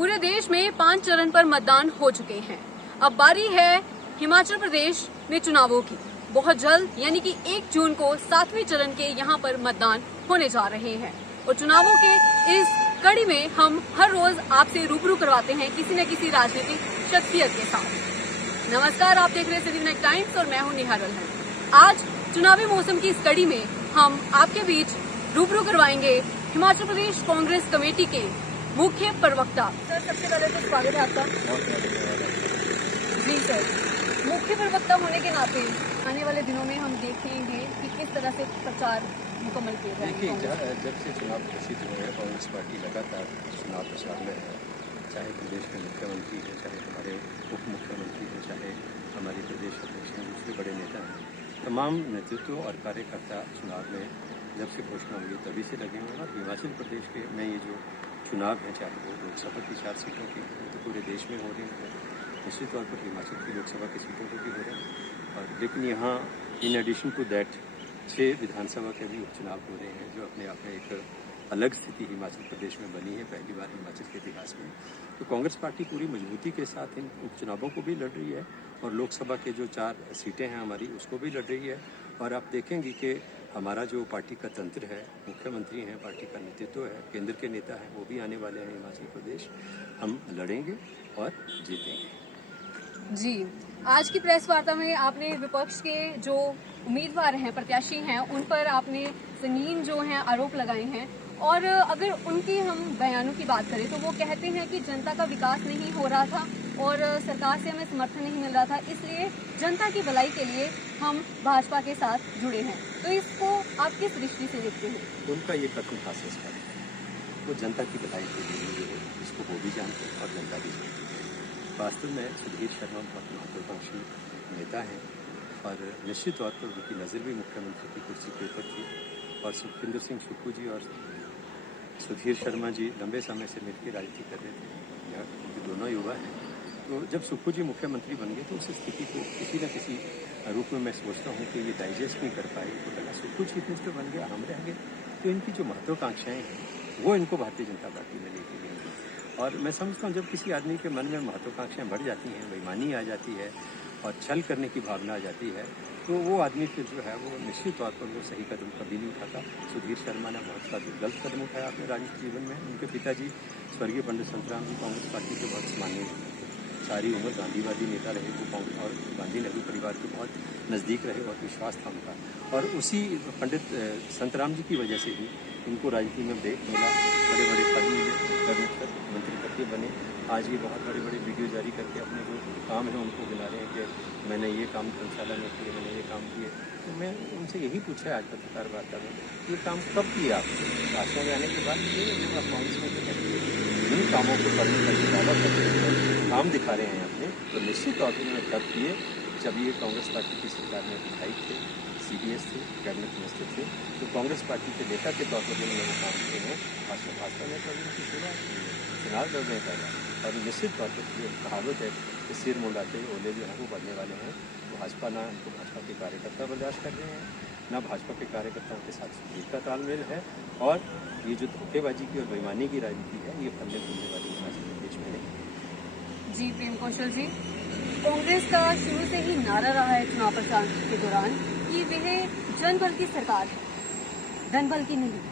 पूरे देश में 5 चरण पर मतदान हो चुके हैं। अब बारी है हिमाचल प्रदेश में चुनावों की। बहुत जल्द यानी कि 1 जून को 7वें चरण के यहाँ पर मतदान होने जा रहे हैं और चुनावों के इस कड़ी में हम हर रोज आपसे रूबरू करवाते हैं किसी न किसी राजनीतिक शख्सियत के साथ। नमस्कार, आप देख रहे हैं सिटी कनेक्ट टाइम्स और मैं हूं नेहा रल्हन। आज चुनावी मौसम की इस कड़ी में हम आपके बीच रूबरू करवाएंगे हिमाचल प्रदेश कांग्रेस कमेटी के मुख्य प्रवक्ता। सर, सबसे पहले तो स्वागत है आपका। जी सर, मुख्य प्रवक्ता होने के नाते आने वाले दिनों में हम देखेंगे कि किस तरह से प्रचार मुकम्मल किया जाएगा। देखिए, जब से चुनाव घोषित हुए हैं कांग्रेस पार्टी लगातार चुनाव प्रचार में है। चाहे प्रदेश के मुख्यमंत्री है, चाहे हमारे उप मुख्यमंत्री है, चाहे हमारे प्रदेश अध्यक्ष हैं, दूसरे बड़े नेता हैं, तमाम नेतृत्व और कार्यकर्ता चुनाव में जब से घोषणा हुई तभी से लगे हुए हैं। और हिमाचल प्रदेश के में ये जो चुनाव है, चाहे वो लोकसभा की 4 सीटों की तो पूरे देश में हो रहे हैं, निश्चित तौर पर हिमाचल की लोकसभा की सीटों को भी हो रहे हैं। और लेकिन यहाँ इन एडिशन टू दैट 6 विधानसभा के भी उपचुनाव हो रहे हैं, जो अपने आप में एक अलग स्थिति हिमाचल प्रदेश में बनी है, पहली बार हिमाचल के इतिहास में। तो कांग्रेस पार्टी पूरी मजबूती के साथ इन उपचुनावों को भी लड़ रही है और लोकसभा के जो 4 सीटें हैं हमारी, उसको भी लड़ रही है। और आप देखेंगे कि हमारा जो पार्टी का तंत्र है, मुख्यमंत्री हैं, पार्टी का नेतृत्व है, केंद्र के नेता हैं, वो भी आने वाले हैं हिमाचल प्रदेश। हम लड़ेंगे और जीतेंगे। जी, आज की प्रेस वार्ता में आपने विपक्ष के जो उम्मीदवार हैं, प्रत्याशी हैं, उन पर आपने संगीन जो हैं आरोप लगाए हैं। और अगर उनकी हम बयानों की बात करें तो वो कहते हैं कि जनता का विकास नहीं हो रहा था और सरकार से हमें समर्थन नहीं मिल रहा था, इसलिए जनता की भलाई के लिए हम भाजपा के साथ जुड़े हैं। तो इसको आप किस दृष्टि से देखते हैं? उनका ये कथन हास्यास्पद है। वो जनता की भलाई के लिए है, इसको वो भी जानते हैं और जनता भी जानती है। वास्तव में सुधीर शर्मा बहुत महत्वाकांक्षी नेता हैं और निश्चित तौर पर उनकी नज़र भी मुख्यमंत्री की कुर्सी के ऊपर थी। और सुखविंदर सिंह सुक्खू जी और सुधीर शर्मा जी लंबे समय से मिलकर राजनीति कर रहे थे, क्योंकि दोनों युवा हैं। तो जब सुक्खू जी मुख्यमंत्री बन गए तो उस स्थिति को किसी न किसी रूप में मैं सोचता हूँ कि ये डाइजेस्ट नहीं कर पाए। तो लगा सुक्खू चीफ मिनिस्टर बन गया, हम रह गए, तो इनकी जो महत्वाकांक्षाएँ हैं वो इनको भारतीय जनता पार्टी में लेके गई। और मैं समझता हूँ जब किसी आदमी के मन में महत्वाकांक्षाएँ बढ़ जाती हैं, बेईमानी आ जाती है और छल करने की भावना आ जाती है, तो वो आदमी फिर जो है वो निश्चित तौर पर वो सही कदम कभी नहीं उठाता। सुधीर शर्मा ने बहुत गलत कदम उठाया अपने राजनीतिक जीवन में। उनके पिताजी स्वर्गीय पंडित संतराम जी कांग्रेस पार्टी के बहुत सम्मानीय नेता थे, सारी उम्र गांधीवादी नेता रहे वो कांग्रेस और गांधी नेहरू परिवार के बहुत नज़दीक रहे और विश्वास था उनका। और उसी पंडित संतराम जी की वजह से ही इनको राजनीति में ब्रेक मिला, बड़े बड़े पद मिले, कैबिनेट तक मंत्री तक के बने। आज ये बहुत बड़े बड़े वीडियो जारी करके अपने जो काम है उनको गिना रहे हैं कि मैंने ये काम धर्मशाला में किए, मैंने ये काम किए। तो मैं उनसे यही पूछा आज पत्रकार वार्ता में, ये काम कब किए आपने? भाजपा में आने के बाद ये आप कांग्रेस में तो कहते हैं इन कामों को करने का दावा करते हैं, काम दिखा रहे हैं अपने। तो निश्चित तौर पर उन्होंने तब किए जब ये कांग्रेस पार्टी की सरकार में विधायक थे, CDS थे, कैबिनेट मिनिस्टर थे। तो कांग्रेस पार्टी के नेता के तौर पर उन्होंने वो काम किए हैं। भाजपा में कभी उनकी शुरुआत चुनाव लड़ने का। और निश्चित तौर पर ये कहावत है कि सिर मुंडाते ओले जो हैं वो बढ़ने वाले हैं। भाजपा ना उनको भाजपा के कार्यकर्ता बर्दाश्त कर रहे हैं, ना भाजपा के कार्यकर्ताओं के साथ सुधीर का तालमेल है। और ये जो धोखेबाजी की और बेईमानी की राजनीति है, ये फलने फूलने वाली हिमाचल प्रदेश में नहीं। जी प्रेम कौशल जी, कांग्रेस का शुरू से ही नारा रहा है चुनाव प्रचार के दौरान कि वह जनबल की सरकार है, धनबल की नहीं।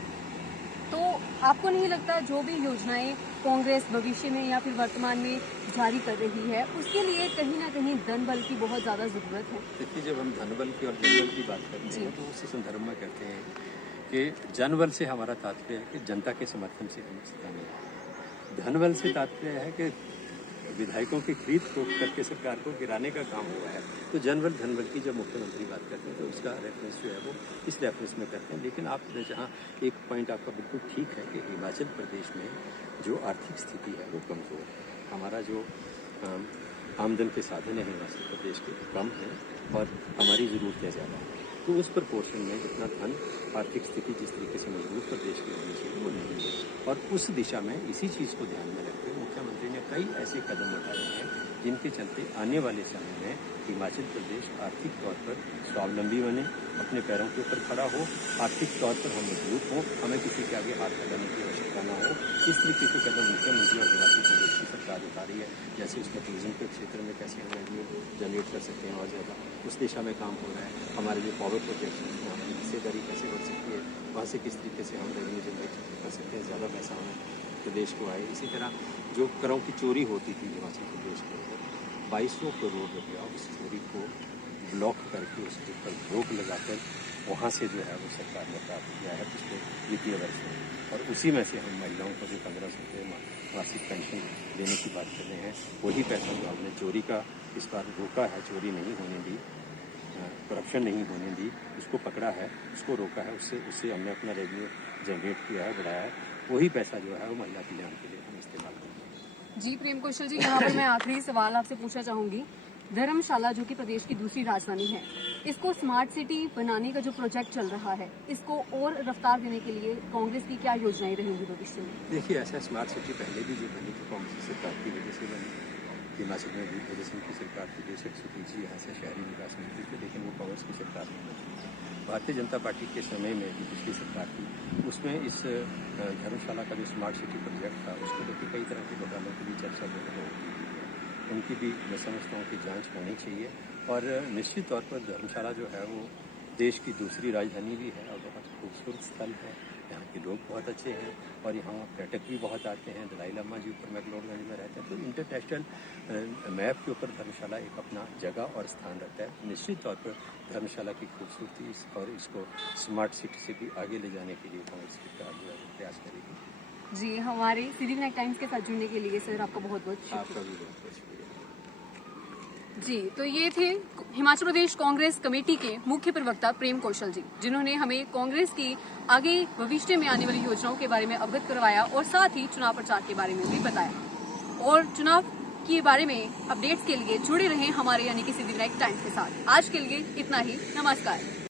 तो आपको नहीं लगता जो भी योजनाएं कांग्रेस भविष्य में या फिर वर्तमान में जारी कर रही है, उसके लिए कहीं ना कहीं धनबल की बहुत ज़्यादा ज़रूरत है? देखिए, जब हम धनबल की और जनबल की बात करते हैं तो उस संदर्भ में कहते हैं कि जनबल से हमारा तात्पर्य है कि जनता के समर्थन से हम सत्ता में आए। धनबल से तात्पर्य है कि विधायकों की खरीद को करके सरकार को गिराने का काम हुआ है। तो जनबल धनबल की जब मुख्यमंत्री बात करते हैं तो उसका रेफरेंस जो है वो इस रेफरेंस में करते हैं। लेकिन आपने जहाँ एक पॉइंट आपका बिल्कुल ठीक है कि हिमाचल प्रदेश में जो आर्थिक स्थिति है वो कमज़ोर है। हमारा जो आमदन के साधन है हिमाचल प्रदेश के कम है और हमारी ज़रूरतें ज़्यादा हैं। तो उस प्रपोर्शन में जितना धन आर्थिक स्थिति जिस तरीके से मजबूत प्रदेश की होनी चाहिए वो नहीं है। और उस दिशा में इसी चीज़ को ध्यान में रखते हुए मुख्यमंत्री ने कई ऐसे कदम उठाए हैं जिनके चलते आने वाले समय में हिमाचल प्रदेश आर्थिक तौर पर स्वावलंबी बने, अपने पैरों के ऊपर खड़ा हो, आर्थिक तौर पर हम मजबूत हों, हमें किसी के आगे हाथ लगाने की आवश्यकता न हो। इस तरीके के कदम मुख्यमंत्री और हिमाचल प्रदेश की याद बता रही है, जैसे उसका टूरिज्म के क्षेत्र में कैसे हम रेवेन्यू जनरेट कर सकते हैं और ज़्यादा उस दिशा में काम हो रहा है। हमारे जो पावर प्रोजेक्ट्स हैं हमारी हिस्सेदारी कैसे बढ़ सकती है, वहाँ से किस तरीके से हम रेवेन्यू जनरेट कर सकते हैं, ज़्यादा पैसा हमें प्रदेश को आए। इसी तरह जो करों की चोरी होती थी हिमाचल प्रदेश के अंदर 2200 करोड़ रुपया उस चोरी को ब्लॉक करके उसके ऊपर रोक लगाकर वहाँ से जो है वो सरकार ने प्राप्त किया है पिछले वित्तीय वर्ष में। और उसी में से हम महिलाओं को जो 1500 रुपये मासिक पेंशन देने की बात कर रहे हैं, वही पैसा जो हमने चोरी का इस बार रोका है, चोरी नहीं होने दी, करप्शन नहीं होने दी, उसको पकड़ा है, उसको रोका है, उससे हमने अपना रेवेन्यू जनरेट किया है, बढ़ाया है। वही पैसा जो है वो महिला कल्याण के लिए हम इस्तेमाल करेंगे। जी प्रेम कौशल जी, यहाँ पर मैं आखिरी सवाल आपसे पूछना चाहूंगी। धर्मशाला जो कि प्रदेश की दूसरी राजधानी है, इसको स्मार्ट सिटी बनाने का जो प्रोजेक्ट चल रहा है, इसको और रफ्तार देने के लिए कांग्रेस की क्या योजनाएं रहेंगी भविष्य में? देखिए, ऐसा स्मार्ट सिटी पहले भी जो बनी थी कांग्रेस सरकार की वजह से बनी। हिमाचल में भी प्रदेश की सरकार थी, बेशक सुखी जी यहाँ से शहरी विकास मंत्री थे, लेकिन वो कांग्रेस की सरकार नहीं बनी। भारतीय जनता पार्टी के समय में जो पिछली सरकार थी, उसमें इस धर्मशाला का जो स्मार्ट सिटी प्रोजेक्ट था, उसको लेकर कई तरह के घोटालों की भी चर्चा हो रही थी। उनकी भी मैं समझता हूँ कि जांच होनी चाहिए। और निश्चित तौर पर धर्मशाला जो है वो देश की दूसरी राजधानी भी है और बहुत खूबसूरत स्थल है। यहाँ के लोग बहुत अच्छे हैं और यहाँ पर्यटक भी बहुत आते हैं। दलाई लामा जी ऊपर मैक्लोडगंज में रहते हैं, तो इंटरनेशनल मैप के ऊपर धर्मशाला एक अपना जगह और स्थान रखता है। निश्चित तौर पर धर्मशाला की खूबसूरती और इसको स्मार्ट सिटी से भी आगे ले जाने के लिए कांग्रेस सरकार जो है प्रयास करेगी। जी, हमारे सिटी नेट टाइम्स के साथ जुड़ने के लिए सर आपका बहुत बहुत शुक्रिया। आपका भी बहुत बहुत शुक्रिया। जी, तो ये थे हिमाचल प्रदेश कांग्रेस कमेटी के मुख्य प्रवक्ता प्रेम कौशल जी, जिन्होंने हमें कांग्रेस की आगे भविष्य में आने वाली योजनाओं के बारे में अवगत करवाया और साथ ही चुनाव प्रचार के बारे में भी बताया। और चुनाव के बारे में अपडेट्स के लिए जुड़े रहें हमारे यानी कि सिटी नेट टाइम्स के साथ। आज के लिए इतना ही, नमस्कार।